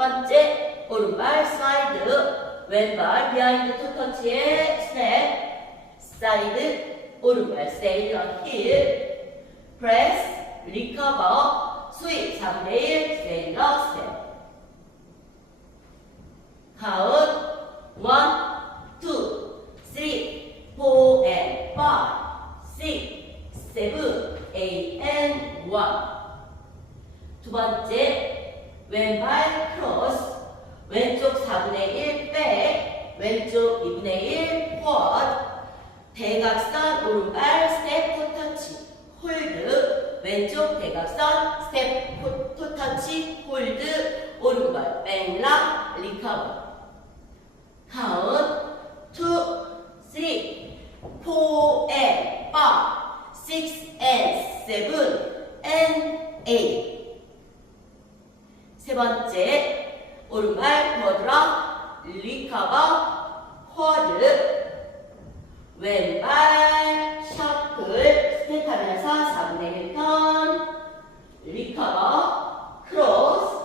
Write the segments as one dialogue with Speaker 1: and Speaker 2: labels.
Speaker 1: 번째 오른발 사이드 왼발 비하인드 투 터치의 스냅 사이드 오른발 세일러 힐 프레스 리커버 스윗 3대 1 세일 러 스텝 카운트 1 2 3 4 and 5 6 7 8 and 1 두 번째 왼발 크로스. 왼쪽 4분의 1 백, 왼쪽 2분의 1 쿼드, 대각선 오른발 스텝 토 터치 홀드, 왼쪽 대각선 스텝 토, 토 터치 홀드, 오른발 백락 리커버. 카운트 2, 3, 4 and 5, 6 and 7 and 8. 세 번째 오른발 쿼드라 리커버 쿼드. 왼발 셔플 스텝하면서 4분의 1턴 리커버 크로스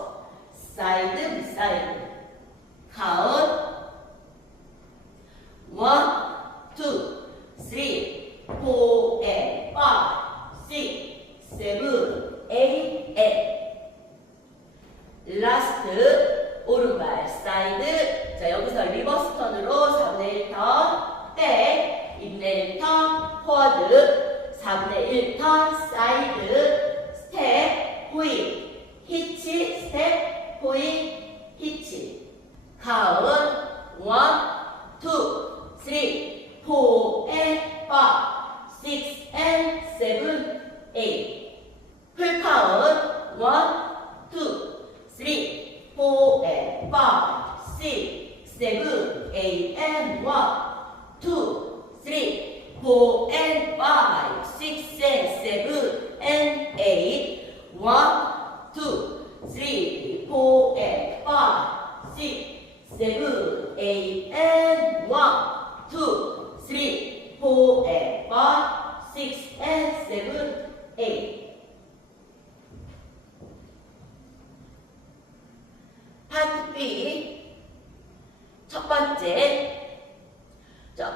Speaker 1: 사이드 비사이드 카운트 1 2 3 4 and 5 6 7 8 8 라스트 오른발 사이드 자 여기서 리버스 턴으로 4분의 1턴 백 2분의 1턴 쿼드 4분의 1턴 사이드 스텝 호이 히치 스텝 호이 히치 카운트 1 2 3 4 and 5 6 and 7 8 풀카운트 1 2 three, four, and five, six, seven, eight, and one, two, three, four, and five, six, and seven, and eight,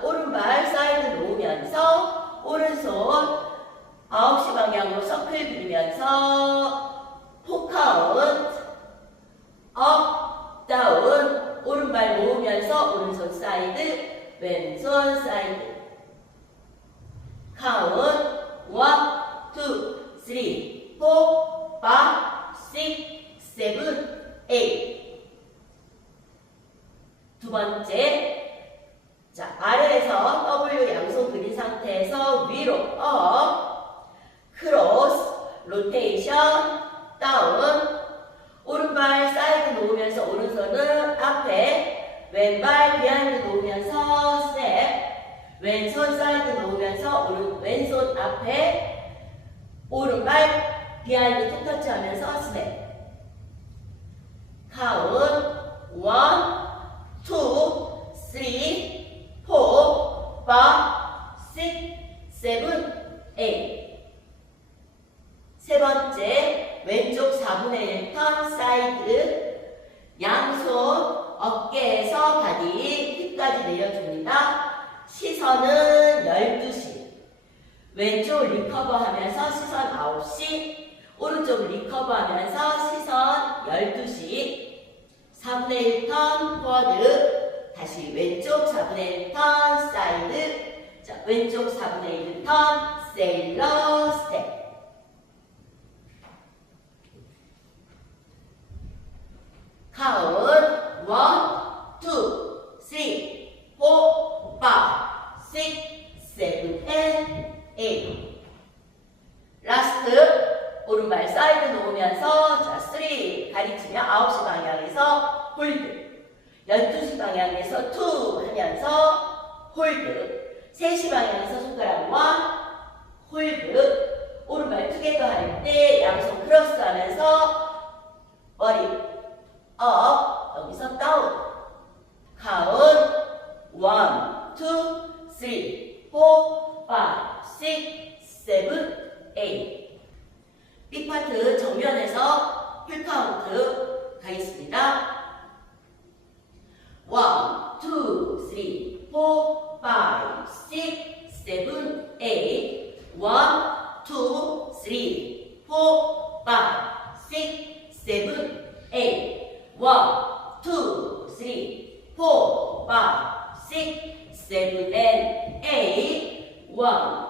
Speaker 1: 오른발 사이드 놓으면서 오른손 9시 방향으로 서클 그리면서 포카웃 업 다운 오른발 모으면서 오른손 사이드 왼손 사이드. 카운트 1, 2, 3, 4, 5, 6, 7, 8두 번째, 자 아래에서 W 양손 그린 상태에서 위로 로테이션, 다운, 오른발 사이드 놓으면서 오른손은 앞에, 왼발 비하인드 놓으면서 스텝, 왼손 사이드 놓으면서 오른 왼손 앞에, 오른발 비하인드 톡 터치하면서 스텝. 카운트 1 two, three, four, five, six, seven, eight. 세 번째, 왼쪽 4분의 1턴 사이드. 양손 어깨에서 바디 힙까지 내려줍니다. 시선은 12시. 왼쪽 리커버 하면서 시선 9시. 오른쪽 리커버 하면서 시선 12시. 4분의 1턴 포워드 다시 왼쪽 4분의 1턴 사이드 자 왼쪽 4분의 1턴 세일러 스텝 카운트 1, 2, 3, 4, 5, 6, 7, and 8 라스트 오른발 사이드 놓으면서 자, 3 가리키며 9시 방향에서 홀드. 12시 방향에서 2 하면서 홀드. 3시 방향에서 손가락과 홀드 오른발 투게더 할 때 양손 크로스 하면서 머리 업 여기서 다운 카운트 1, 2, 3, 4, 5, 6, 7, 8 B파트 정면에서 풀카운트 Whoa.